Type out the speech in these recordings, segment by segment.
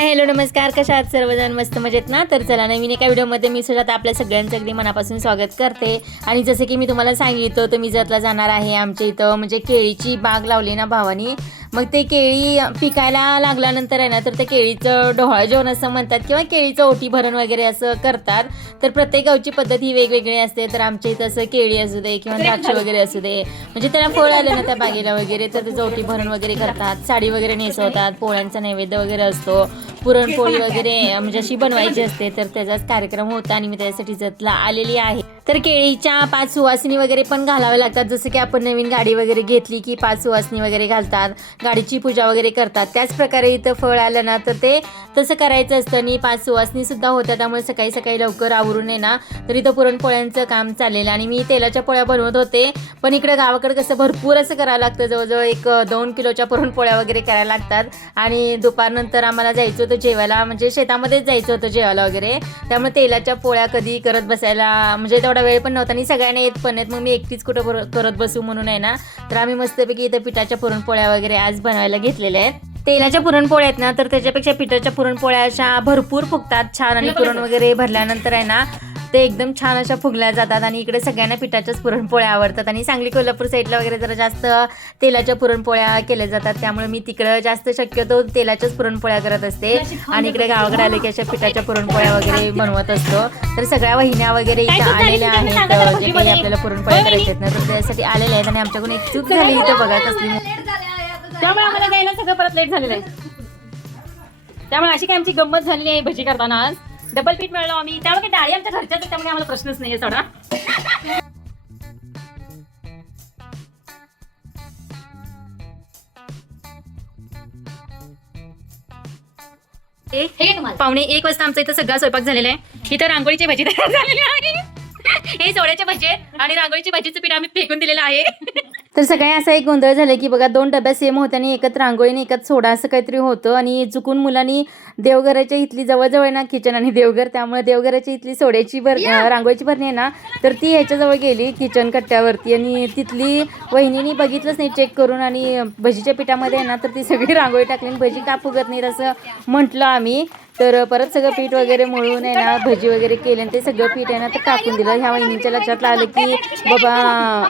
Hello नमस्कार, कशा आहात सर्वजण? मस्त मजेत ना? तर चला नवीन एका व्हिडिओमध्ये मी सुद्धा आपल्या सगळ्यांचं अगदी मनापासून स्वागत करते. आणि जसं की मी तुम्हाला सांगितलं तर मी जतला जाणार आहे. आमच्या इथं म्हणजे केळीची बाग लावली ना भावानी, मग ते केळी पिकायला लागल्यानंतर आहे ना तर ते केळीचं डोहाळ जेवण असं म्हणतात किंवा केळीचं ओटी भरण वगैरे असं करतात. तर प्रत्येक गावची पद्धत ही वेगवेगळी असते. तर आमच्या इथं असं केळी असू दे किंवा द्राक्ष वगैरे असू दे, म्हणजे त्याला फळ आलं ना त्या बागेला वगैरे, तर त्याचं ओटी भरण वगैरे करतात. साडी वगैरे नेसवतात, पोळ्यांचा नैवेद्य वगैरे असतो, पुरणपोळी वगैरे म्हणजे अशी बनवायची असते. तर त्याचाच कार्यक्रम होता आणि मी त्यासाठी जतला आलेली आहे. तर केळीच्या 5 सुवासिनी वगैरे पण घालाव्या लागतात. जसं की आपण नवीन गाडी वगैरे घेतली की 5 सुवासिनी वगैरे घालतात, गाडीची पूजा वगैरे करतात. त्याच प्रकारे इथं फळ आलं ना तर ते तसं करायचं असतं आणि 5 सुवासिनी सुद्धा होत्या. त्यामुळे सकाळी सकाळी लवकर आवरून ना तर इथं पुरणपोळ्यांचं काम चाललेलं आणि मी तेलाच्या पोळ्या बनवत होते. पण इकडे गावाकडे कसं भरपूर असं करायला लागतं, जवळजवळ 1-2 किलोच्या पुरणपोळ्या वगैरे करायला लागतात. आणि दुपारनंतर आम्हाला जायचं होतं जेवायला, म्हणजे शेतामध्येच जायचं होतं जेवायला वगैरे. त्यामुळे तेलाच्या पोळ्या कधी करत बसायला म्हणजे तेवढा वेळ पण नव्हता आणि सगळ्यांना येत पण नाहीत. मग मी एकटीच कुठं करत बसू म्हणून आहे ना, तर आम्ही मस्तपैकी इथं पिठाच्या पुरणपोळ्या वगैरे आज बनवायला घेतलेल्या आहेत. तेलाच्या पुरणपोळ्या आहेत ना तर त्याच्यापेक्षा पिठाच्या पुरणपोळ्या अशा भरपूर फुगतात छान, आणि पुरण वगैरे भरल्यानंतर आहे ना ते एकदम छान अशा फुगल्या जातात. आणि इकडे सगळ्यांना पिठाच्याच पुरणपोळ्या आवडतात. आणि सांगली कोल्हापूर साईडला वगैरे जरा जास्त तेलाच्या पुरणपोळ्या केल्या जातात, त्यामुळे मी तिकडं जास्त शक्यतो तेलाच्याच पुरणपोळ्या करत असते. आणि इकडे गावाकडे आले की अशा पिठाच्या पुरणपोळ्या वगैरे बनवत असतो. तर सगळ्या वहिन्या वगैरे इथं आलेल्या आहेत, जे काही आपल्याला पुरणपोळ्या करायच्या आहेत ना तर त्यासाठी आलेल्या आहेत. आणि आमच्याकडून एक चूक झाली इथं बघा कसली, त्यामुळे आम्हाला जायला सगळं परत लेट झालेलं आहे. त्यामुळे अशी काय आमची गंमत झालेली आहे भजी करताना. आज डबल पीठ मिळलो आम्ही, त्यामुळे डाळी आमच्या घरच्याच, त्यामुळे आम्हाला प्रश्नच नाहीये सोडा. पावणे 1 वाजता आमचा इथं सगळा स्वयंपाक झालेला आहे. इथं रांगोळीची भजी तयार झालेली आहे. हे सोड्याच्या भजी आणि रांगोळीची भजीचं पीठ आम्ही फेकून दिलेलं आहे. तर सगळे असा एक गोंधळ झाला की बघा 2 डब्या सेम होत्या आणि एकच रांगोळी आणि एकच सोडा असं काहीतरी होतं. आणि चुकून मुलांनी देवघराच्या इथली जवळजवळ आहे ना किचन आणि देवघर, त्यामुळे देवघराच्या इथली सोड्याची रांगोळीची भरणी आहे ना तर ती ह्याच्याजवळ गेली किचन कट्ट्यावरती. आणि तिथली वहिनीने बघितलंच नाही चेक करून, आणि भजीच्या पिठामध्ये आहे ना तर ती सगळी रांगोळी टाकली. भजी का फुगत नाहीत असं म्हटलं आम्ही. तर परत सगळं पीठ वगैरे मळून आहे ना भजी वगैरे केले आणि ते सगळं पीठ आहे ना तर टाकून दिलं. ह्या वहिनीच्या लक्षात आलं की बाबा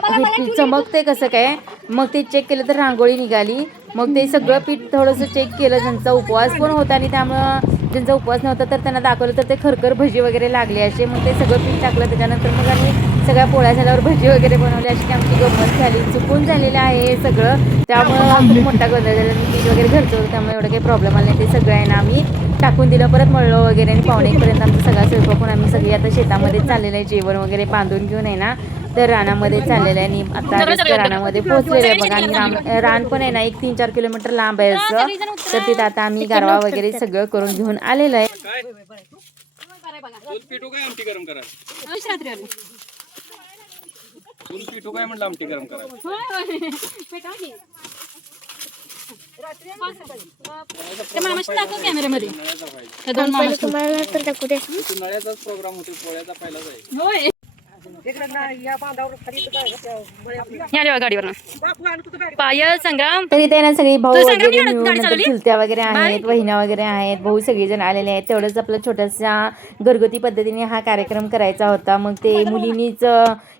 हे पीठ चमकते कसं काय. मग ते चेक केलं तर रांगोळी निघाली. मग ते सगळं पीठ थोडंसं चेक केलं, ज्यांचा उपवास पण होता आणि त्यामुळं ज्यांचा उपवास नव्हता तर त्यांना दाखवलं तर ते खरखर भजी वगैरे लागले असे. मग ते सगळं पीठ टाकलं, त्याच्यानंतर मग आम्ही सगळ्या पोळ्या झाल्यावर भजी वगैरे बनवली. अशी आमची गंमत झाली, चुकून झालेलं आहे हे सगळं. त्यामुळं खूप मोठा गोंधळ झाला. पीठ वगैरे घरचं होतं त्यामुळे एवढं काही प्रॉब्लेम आला नाही. ते सगळं आहे ना आम्ही टाकून दिलं, परत मळलं वगैरे. आणि 1:45 आमचा सगळा स्वयंपाकून आम्ही सगळी आता शेतामध्ये चाललेलं आहे, जेवण वगैरे बांधून घेऊन आहे ना तर रानामध्ये चाललेलं आहे. आणि आता रानामध्ये पोहोचलेलं आहे बघा. आणि रान पण आहे ना 1-3-4 किलोमीटर लांब आहे असं. तर तिथं आता आम्ही गारवा वगैरे सगळं करून घेऊन आलेलो आहे. कॅमेऱ्यामध्ये तुम्हाला तर दाखवू दे. नळ्याचाच प्रोग्राम होतो, पोळ्याचा पहिलाच आहे. या रे गाडीवर पायल संग्राम तरी ते ना सगळी भाऊ तू सांगा वगैरे मी मिळून गाडी नंतर चालवली? चुलत्या वगैरे आहेत, वहिना वगैरे आहेत, भाऊ सगळेजण आलेले आहेत. तेवढंच आपला छोटासा घरगुती पद्धतीने हा कार्यक्रम करायचा होता. मग ते मुलींनीच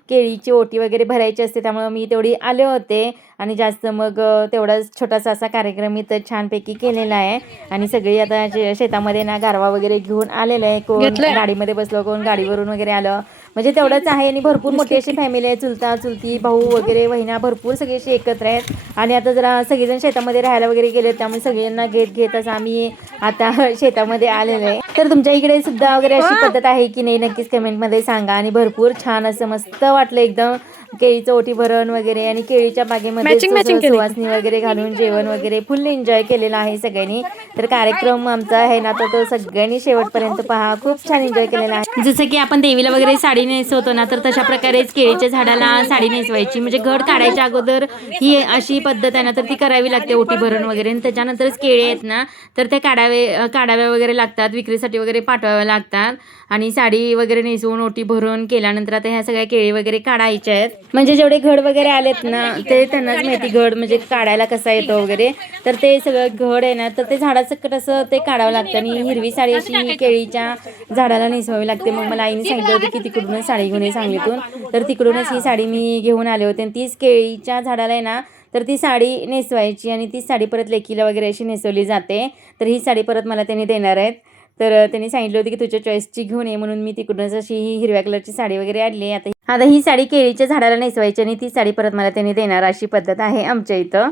केळीची ओटी वगैरे भरायची असते, त्यामुळे मी तेवढी आले होते आणि जास्त मग तेवढाच छोटासा असा कार्यक्रम इथं छानपैकी केलेला आहे. आणि सगळी आता शेतामध्ये ना गारवा वगैरे घेऊन आलेलं आहे, कोण गाडीमध्ये बसलं, कोण गाडीवरून वगैरे आलं, म्हणजे तेवढंच आहे. आणि भरपूर मोठी अशी फॅमिली आहे, चुलता चुलती भाऊ वगैरे वहिना भरपूर सगळे असे एकत्र आहेत. आणि आता जरा सगळेजण शेतामध्ये राहायला वगैरे गेले, त्यामुळे सगळ्यांना घेत असं आम्ही आता शेतामध्ये आलेलो आहे. तर तुमच्या इकडे सुद्धा वगैरे अशी पद्धत आहे की नाही नक्कीच कमेंटमध्ये सांगा. आणि भरपूर छान असं मस्त वाटलं एकदम केळीचं ओटी भरण वगैरे आणि केळीच्या बागेमध्ये सुवासनी वगैरे घालून जेवण वगैरे फुल एन्जॉय केलेला आहे सगळ्यांनी. तर कार्यक्रम आमचा आहे ना तो सगळ्यांनी शेवटपर्यंत पहा, खूप छान एन्जॉय केलेला आहे. जसं की आपण देवीला वगैरे साडी नेसवतो ना, तर तशा प्रकारेच केळीच्या झाडाला साडी नेसवायची, म्हणजे घड काढायच्या अगोदर ही अशी पद्धत आहे ना, तर ती करावी लागते ओटी भरण वगैरे. आणि त्याच्यानंतरच केळी आहेत ना तर ते काढाव्या वगैरे लागतात, विक्रीसाठी वगैरे पाठवाव्या लागतात. आणि साडी वगैरे नेसवून ओटी भरून केल्यानंतर आता ह्या सगळ्या केळी वगैरे काढायच्या आहेत. म्हणजे जेवढे घड वगैरे आलेत ना ते त्यांनाच माहिती घड म्हणजे काढायला कसा येतो वगैरे. तर ते सगळं घड आहे ना तर ते झाडाचं असं ते काढावं लागतं. आणि हिरवी साडी अशी केळीच्या झाडाला नेसवावी लागते. मग मला आईने सांगितलं होतं की तिकडूनच साडी घेऊन ये सांगलीतून, तर तिकडूनच ही साडी मी घेऊन आले होते. आणि तीच केळीच्या झाडाला आहे ना तर ती साडी नेसवायची आणि ती साडी परत लेकीला वगैरे अशी नेसवली जाते. तर ही साडी परत मला त्यांनी देणार आहेत. तर त्यांनी सांगितलं होतं की तुझ्या चॉईसची घेऊन ये, म्हणून मी तिकडूनच अशी ही हिरव्या कलरची साडी वगैरे आणली. आता ही साडी केळीच्या झाडाला नेसवायची आणि ती साडी परत मला त्यांनी देणार, अशी पद्धत आहे आमच्या इथं.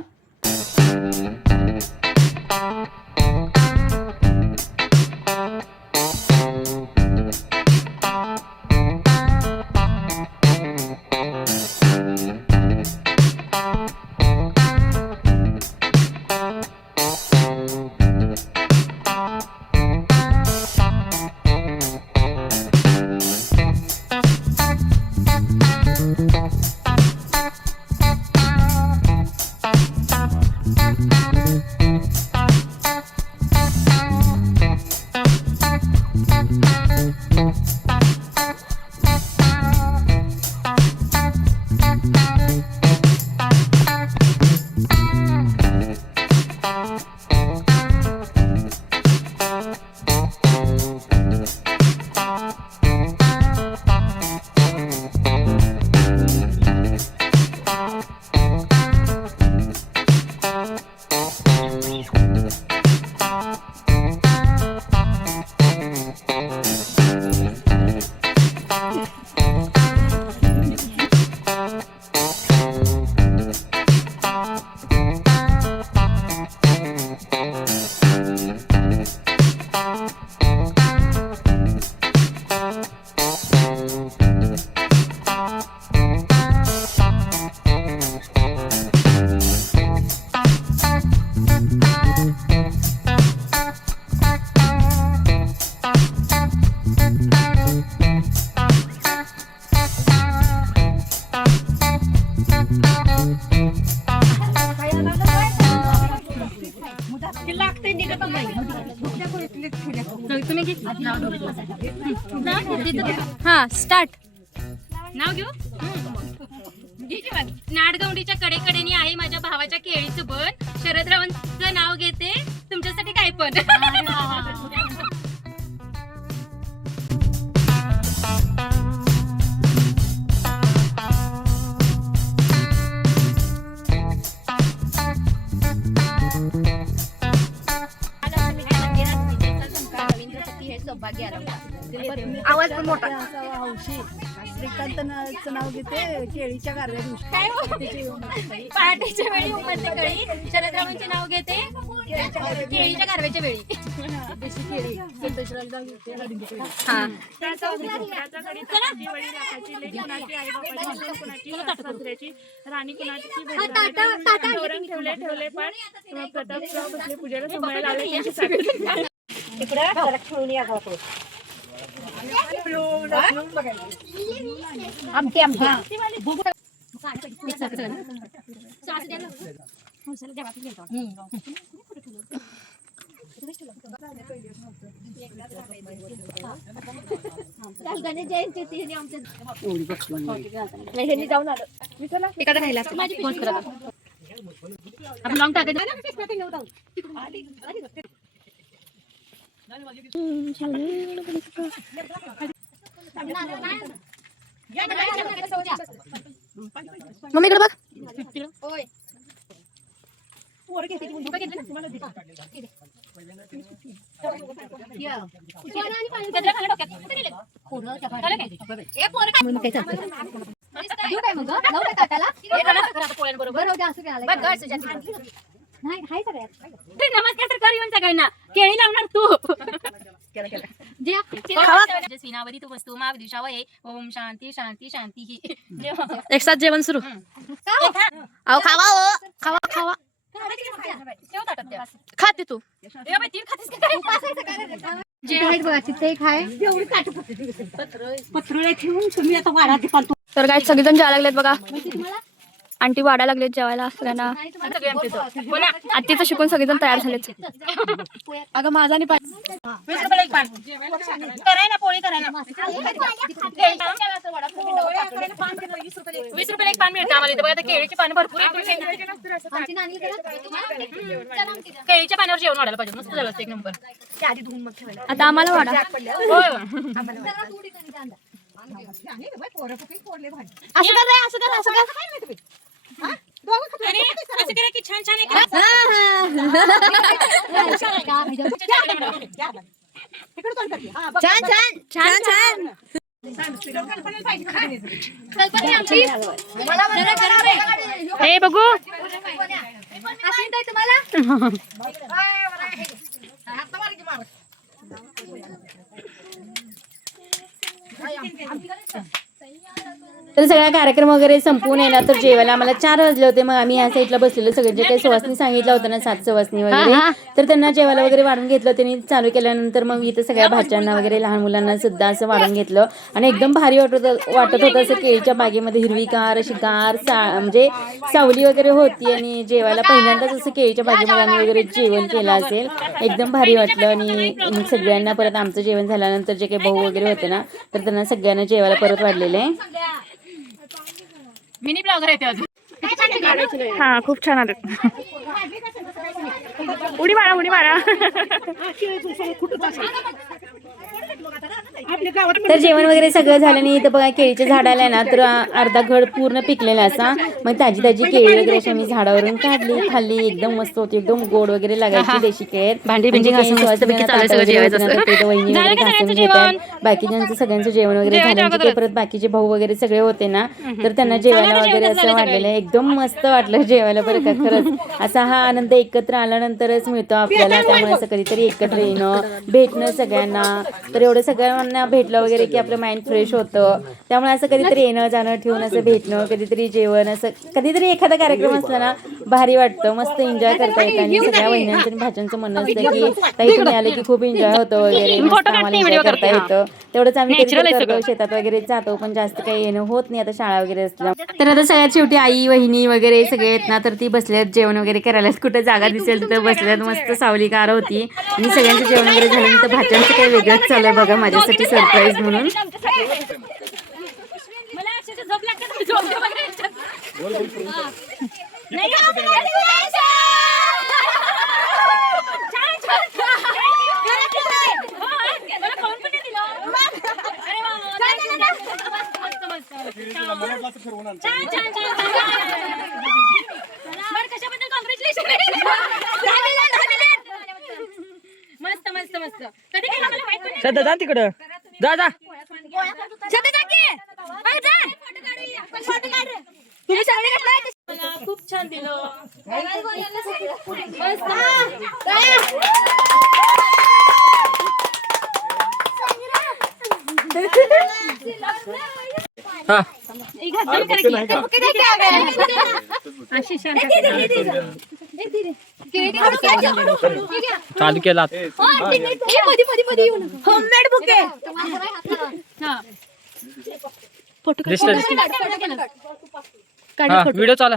हा स्टार्ट नाव घेऊ. नाडगौंडीच्या कडेकडेने आहे माझ्या भावाच्या केळीचं बन. शरदरावांचं नाव घेते तुमच्यासाठी काय पण. आवाज पण मोठा. श्रीकांतचं नाव घेते केळीच्या गारव्या दिवशी. पहाटेच्या वेळी उमलते कळी. शरदरावांचे नाव घेते केळीच्या गारव्याच्या वेळी. राणी कुणाची ठेवले पण प्रतापराव बसले पूजेला समोर आले. जाऊन आलं एखादा राहिला असतं. Post करा आता. आपण लॉंग टाकायचं. मम्मीकडे बघ. नमस्कार तर कर येऊन सगळ्यांना. केळी लावणार तू. स्वीनावरी तू वस्तू माग दिशावये ओम शांती शांती शांती ही. एक साथ जेवण सुरू. अहो खावा हो, खावा खावा. खाते तू. तर काय सगळेजण जेवायला लागलेत बघा. आंटी वाढायला लागलेत जेवायला सगळ्यांना. आत्तीचं शिकून सगळेजण तयार झालेत. अगं माझा आणि कराय ना पोळी कराय ना. 20 रुपये एक पान मिळतं आम्हाला इथे बघा. केळीची पानं भरपूर आहेत. केळीच्या पाण्यावर जेवण वाढायला पाहिजे. मस्त झालं असतं एक नंबर. आता आम्हाला वाढा. असं कर रे, असं कर, असं कर. असं करा की छान छान छान छान छान छान. हे बघू. तर सगळा कार्यक्रम वगैरे संपून येणार तर जेवायला आम्हाला 4 वाजले होते. मग आम्ही ह्या साईडला बसलेलो सगळे. जे काही सुवासनी सांगितलं होतं ना 7 सुवासनी वगैरे, तर त्यांना जेवायला वगैरे वाढून घेतलं. त्यांनी चालू केल्यानंतर मग इथं सगळ्या भाच्यांना वगैरे लहान मुलांना सुद्धा असं वाढून घेतलं. आणि एकदम भारी वाटत होतं असं. केळीच्या बागेमध्ये हिरवीगार अशी गार म्हणजे सावली वगैरे होती. आणि जेवायला पहिल्यांदाच असं केळीच्या बागेमध्ये आम्ही वगैरे जेवण केलं असेल. एकदम भारी वाटलं. आणि सगळ्यांना परत आमचं जेवण झाल्यानंतर जे काही भाऊ वगैरे होते ना, तर त्यांना सगळ्यांना जेवायला परत वाढलेलं आहे. मिनी ब्लॉगर आहे ते अजून. हा खूप छान आले. उडी मारा उडी मारा. तर जेवण वगैरे सगळं झालं नाही. तर बघा केळीच्या झाडाला आहे ना, तर अर्धा घड पूर्ण पिकलेला असा. मग ताजी ताजी केळी वगैरे अशी आम्ही झाडावरून काढली, खाल्ली. एकदम मस्त होती. एकदम गोड वगैरे लागायची. देशी केळ भांडी बिंडी घासून मस्तपैकी चालू सगळं जेवायचं. वहिनी वगैरे घासून घेतात. बाकीच्यांचं सगळ्यांचं जेवण वगैरे झाल्यानंतर परत बाकीचे भाऊ वगैरे सगळे होते ना, तर त्यांना जेवायला वगैरे असं वाढलेलं आहे. एकदम मस्त वाटलं जेवायला बरं का. खरंच असा हा आनंद एकत्र आल्यानंतरच मिळतो आपल्याला. त्यामुळे असं कधीतरी एकत्र येणं, भेटणं सगळ्यांना. तर एवढं सगळ्यांना भेटलं वगैरे की आपलं माइंड फ्रेश होतं. त्यामुळे असं कधीतरी येणं जाणं ठेवून असं भेटणं, कधीतरी जेवण, असं कधीतरी एखादा कार्यक्रम असला ना भारी वाटतं. मस्त एन्जॉय करता येतं. आणि सगळ्या वहिन्यांचं आणि भाच्यांचं म्हणणं असतं की ताई तुम्ही आले की खूप एन्जॉय होतं वगैरे. मस्त आम्हाला एन्जॉय करता येतं. तेवढंच आम्ही करतो, शेतात वगैरे जातो, पण जास्त काही येणं होत नाही आता शाळा वगैरे असल्या. तर आता सगळ्यात शेवटी आई वहिनी वगैरे सगळे आहेत ना, तर ती बसल्यात जेवण वगैरे करायला. कुठं जागा दिसेल तिथं बसल्यात. मस्त सावली कार होती. आणि सगळ्यांचं जेवण वगैरे झाल्यानंतर भाच्यांचं काही वेगळंच चालू आहे बघा माझ्यासाठी सरप्राईज म्हणून. मला अक्षरशः झोप लागते. झोप वगैरे नाही कशाबद्दल कॉंग्रॅच्युलेशन. मस्त मस्त मस्त. कधी केलं मला माहित नाही. सध्या जा तिकडं. जा जा. तुम्ही सगळे खूप छान दिलं. हा चालू केला. Homemade bouquet. लिस्ट हा व्हिडिओ चाला.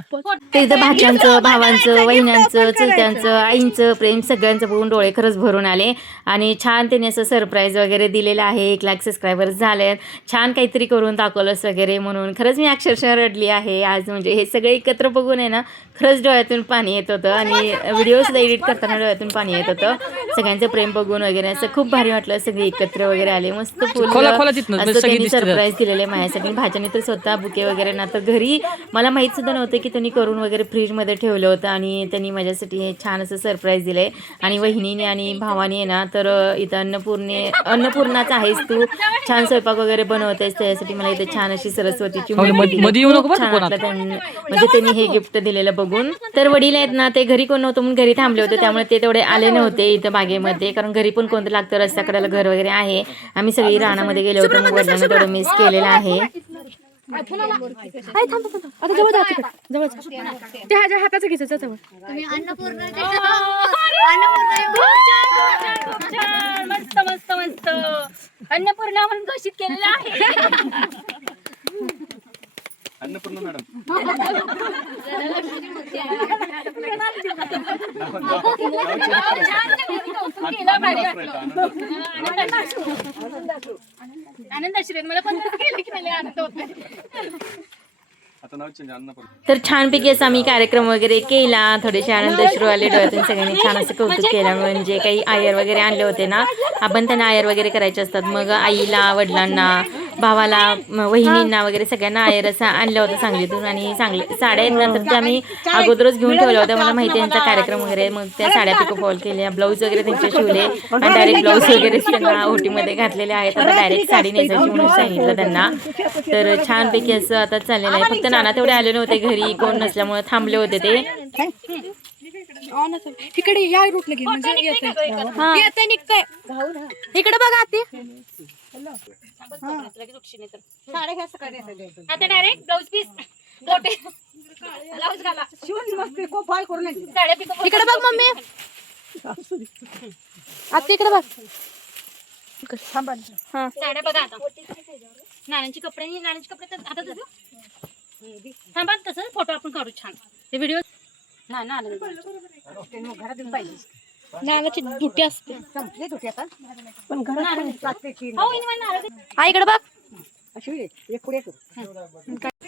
ते इथं भाच्यांचं, भावांचं, वहिन्यांचं, चुलत्यांचं, आईंचं प्रेम सगळ्यांचं बघून डोळे खरंच भरून आले. आणि छान त्यांनी असं सरप्राईज वगैरे दिलेलं आहे. 1 लाख सबस्क्रायबर्स झालेत, छान काहीतरी करून दाखवलंस वगैरे म्हणून खरंच मी अक्षरशः रडली आहे आज. म्हणजे हे सगळे एकत्र बघून आहे ना, खरंच डोळ्यातून पाणी येत होतं. आणि व्हिडिओसुद्धा एडिट करताना डोळ्यातून पाणी येत होतं. सगळ्यांचं प्रेम बघून वगैरे असं खूप भारी वाटलं. सगळे एकत्र वगैरे आले, मस्त फुल खोला तिथनं, असं सगळी त्यांनी दिसतात. सरप्राईज दिलेले माझ्यासाठी. भाज्याने तर स्वतः बुके वगैरे ना, तर घरी मला माहीत सुद्धा नव्हतं की त्यांनी करून वगैरे फ्रीजमध्ये ठेवलं होतं. आणि त्यांनी माझ्यासाठी हे छान असं सरप्राईज दिले. आणि वहिनीने आणि भावाने आहे ना, तर इथं अन्नपूर्णाच आहेस तू, छान स्वयंपाक वगैरे बनवतेस, त्यासाठी मला इथे छान अशी सरस्वतीची मूर्ती दिली. मध्ये येऊ नको खूप बरं छान कोणाला. वाटलं म्हणजे त्यांनी हे गिफ्ट दिलेलं बघून. तर वडील आहेत ना, ते घरी कोण नव्हतं म्हणून घरी थांबले होते, त्यामुळे ते तेवढे आले नव्हते इथं बागेमध्ये, कारण घरी पण कोणतं लागतं, रस्त्याकडेला घर वगैरे आहे. आम्ही सगळी रानामध्ये गेलो होतो, मग वडिलांना थोडं मिस केलेलं आहे. आता जवळ जा तिकडे, जवळ जा. ते ह्याच्या हाताचं घ्यायचं जवळ. खूप छान, मस्त मस्त मस्त. अन्नपूर्णा म्हणून घोषित केलेलं आहे. अन्नपूर्णा मॅडम. आनंद आश्रय मला पण केलं की नाही आनंद होत नाही. आता नाव चेंज अन्नपूर्णा. तर छानपैकी असा आम्ही कार्यक्रम वगैरे केला. थोडेसे आनंद अश्रू आले डोळ्यातून. सगळ्यांनी छान असं कौतुक केलं. म्हणजे काही आयर वगैरे आणले होते ना, आपण त्यांना आयर वगैरे करायचे असतात. मग आईला, वडिलांना, भावाला, वहिनींना वगैरे सगळ्यांना आयर असं आणलं होतं सांगलीतून. आणि साड्या आहेत ना, तर त्या आम्ही अगोदरच घेऊन ठेवल्या होत्या. मला माहिती आहे त्यांचा कार्यक्रम वगैरे. मग त्या साड्या पिको फॉल केल्या, ब्लाऊज वगैरे त्यांचे शिवले आणि डायरेक्ट ब्लाऊज वगैरे त्यांना ओटीमध्ये घातलेले आहेत. आता डायरेक्ट साडी नेसायची म्हणून सांगितलं त्यांना. तर छानपैकी असं आता चाललेलं आहे. फक्त नाना तेवढे आले नव्हते घरी, कोण नसल्यामुळे थांबले होते ते. इकडे या रूटला घे, म्हणजे येते निघतंय. इकडे बघा ते. आता डायरेक्ट ब्लाऊज पीस गोटे ब्लाऊज घाला, साड्या पिको. इकडे बघ मम्मी, आता इकडे बघ. साड्या बघा आता. नानांचे कपडे तर आता तसं थांबा, तसं फोटो आपण काढू छान. ते व्हिडिओ नानाची दुटी असते. हा इकडे बघ.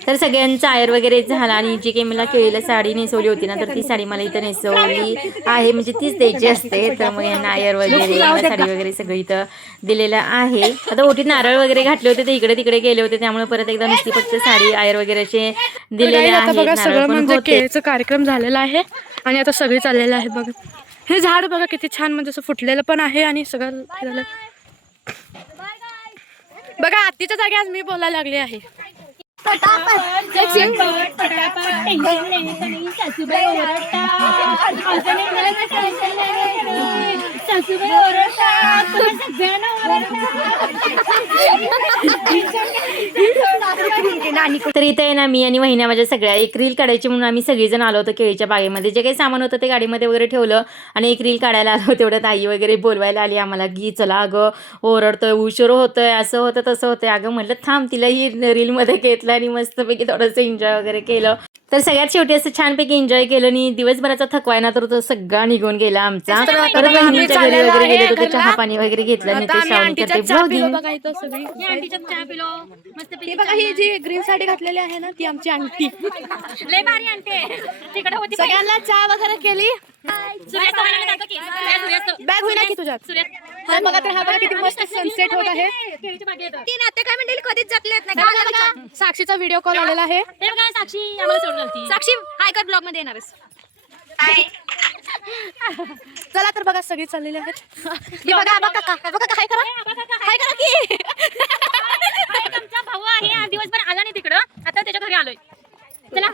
तर सगळ्यांचा आयर वगैरे झाला. आणि जी काही मला केळीला साडी नेसवली होती ना, तर ती साडी मला इथं नेसवली आहे, म्हणजे तीच द्यायची असते. तर मग यांना आयर वगैरे, साडी वगैरे सगळं इथं दिलेलं आहे. आता ओटीत नारळ वगैरे घातले होते, ते इकडे तिकडे गेले होते, त्यामुळे परत एकदा नुसती फक्त साडी आयर वगैरे असे दिलेले आता आहेत. बघा नारळ सगळं पण म्हणजे होते. केळीचा कार्यक्रम झालेला आहे. आणि आता सगळे चाललेलं आहे. बघा हे झाड बघा किती छान, म्हणजे असं फुटलेलं पण आहे. आणि सगळं झालं बघा. आत्तीच्या जागी आज मी बोलायला लागले आहे. तर इथे आहे ना, मी आणि वहिन्या माझ्या सगळ्या एक रील काढायची म्हणून आम्ही सगळेजण आलो होतो केळीच्या बागेमध्ये. जे काही सामान होतं ते गाडीमध्ये वगैरे ठेवलं आणि एक रील काढायला आलो. तेवढ्यात आई वगैरे बोलवायला आली आम्हाला की चला अगं ओरडतोय, उशीर होतोय, असं होतं तसं होतंय. अगं म्हटलं थांब, तिला ही रीलमध्ये घेतलं आणि मस्तपैकी थोडंसं एन्जॉय वगैरे केलं. तर सगळ्यात शेवटी असं छानपैकी एन्जॉय केलं. आणि दिवसभराचा थकवा आहे ना, तर तो सगळा निघून गेला आमचा. परत बहिणींच्या घरी वगैरे गेले होते, चहा पाणी वगैरे घेतलं. आणि ते श्रावणी करते ब्लॉगिंग. बघा इथं सगळी आंटीच्या चहा पिलो मस्त. हे बघा, ही जी ग्रीन साडी घातलेली आहे ना, ती आमची आंटी. लय भारी आणते तिकडे होती. सगळ्यांना चहा वगैरे केली. सूर्यास्त म्हणायला जातो की सूर्यास्त बॅग होईना की तुझ्यात. हा बघा, तर हा बघा किती मस्त सनसेट होत आहे. केळीच्या बागेत. ती नाते काय म्हणतील कधीच जातले नाही. साक्षीचा व्हिडिओ कॉल आलेला आहे. हे बघा साक्षी आम्हाला सोडून आलती. साक्षी हाय कर, ब्लॉग मध्ये येणारच. चला तर बघा सगळी चाललेली आहेत. हे बघा बघा काय करा, काय करा की आमचा भाऊ आहे, आज दिवसभर आला नाही तिकडं, आता त्याच्या घरी आलोय. चला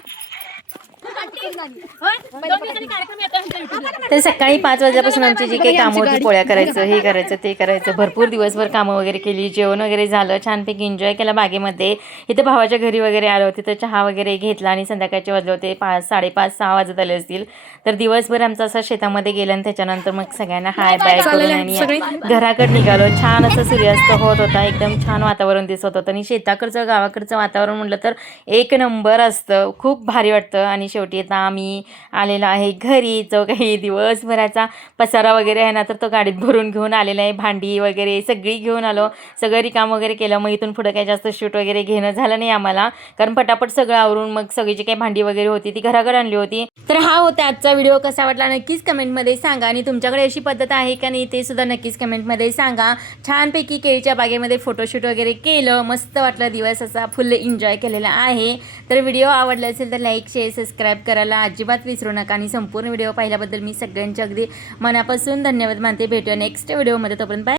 होय, 2 दिवसांनी कार्यक्रम येतो आमच्या इथे. तर सकाळी 5 वाजल्यापासून आमची जी काही कामं होती, पोळ्या करायचं, हे करायचं, ते करायचं, भरपूर दिवसभर कामं वगैरे केली, जेवण वगैरे झालं, छानपैकी एन्जॉय केला बागेमध्ये. इथे भावाच्या घरी वगैरे आलो होते, तर चहा वगैरे घेतला आणि संध्याकाळचे वाजले होते 5, 5:30, 6 वाजत आले असतील. तर दिवसभर आमचं असं शेतामध्ये गेलं आणि त्याच्यानंतर मग सगळ्यांना हाय बाय करून आणि घराकडे निघालो. छान असं सूर्यास्त होत होता, एकदम छान वातावरण दिसत होतं आणि शेताकडचं गावाकडचं वातावरण म्हटलं तर एक नंबर असतं, खूप भारी वाटतं. आणि शेवटी आता आम्ही आलेलो आहे घरी. जो काही दिवसभराचा पसारा वगैरे आहे ना, तर तो गाडीत भरून घेऊन आलेला आहे. भांडी वगैरे सगळी घेऊन आलो, सगळं रिकाम वगैरे केलं. मग इथून पुढं काही जास्त शूट वगैरे घेणं झालं नाही आम्हाला, कारण पटापट सगळं आवरून मग सगळी जी काही भांडी वगैरे होती ती घराकडे आणली होती. तर हा होता आजचा व्हिडिओ. कसा वाटला नक्कीच कमेंटमध्ये सांगा आणि तुमच्याकडे अशी पद्धत आहे का नाही ते सुद्धा नक्कीच कमेंटमध्ये सांगा. छानपैकी केळीच्या बागेमध्ये फोटोशूट वगैरे केलं, मस्त वाटलं, दिवस असा फुल एन्जॉय केलेला आहे. तर व्हिडिओ आवडला असेल तर लाईक, शेअर, सबस्क्राईब करायला अजिबात विसरू नका आणि संपूर्ण व्हिडिओ पाहिल्याबद्दल मी सगळ्यांचे अगदी मनापासून धन्यवाद मानते. भेटूया नेक्स्ट व्हिडिओमध्ये, तोपर्यंत बाय.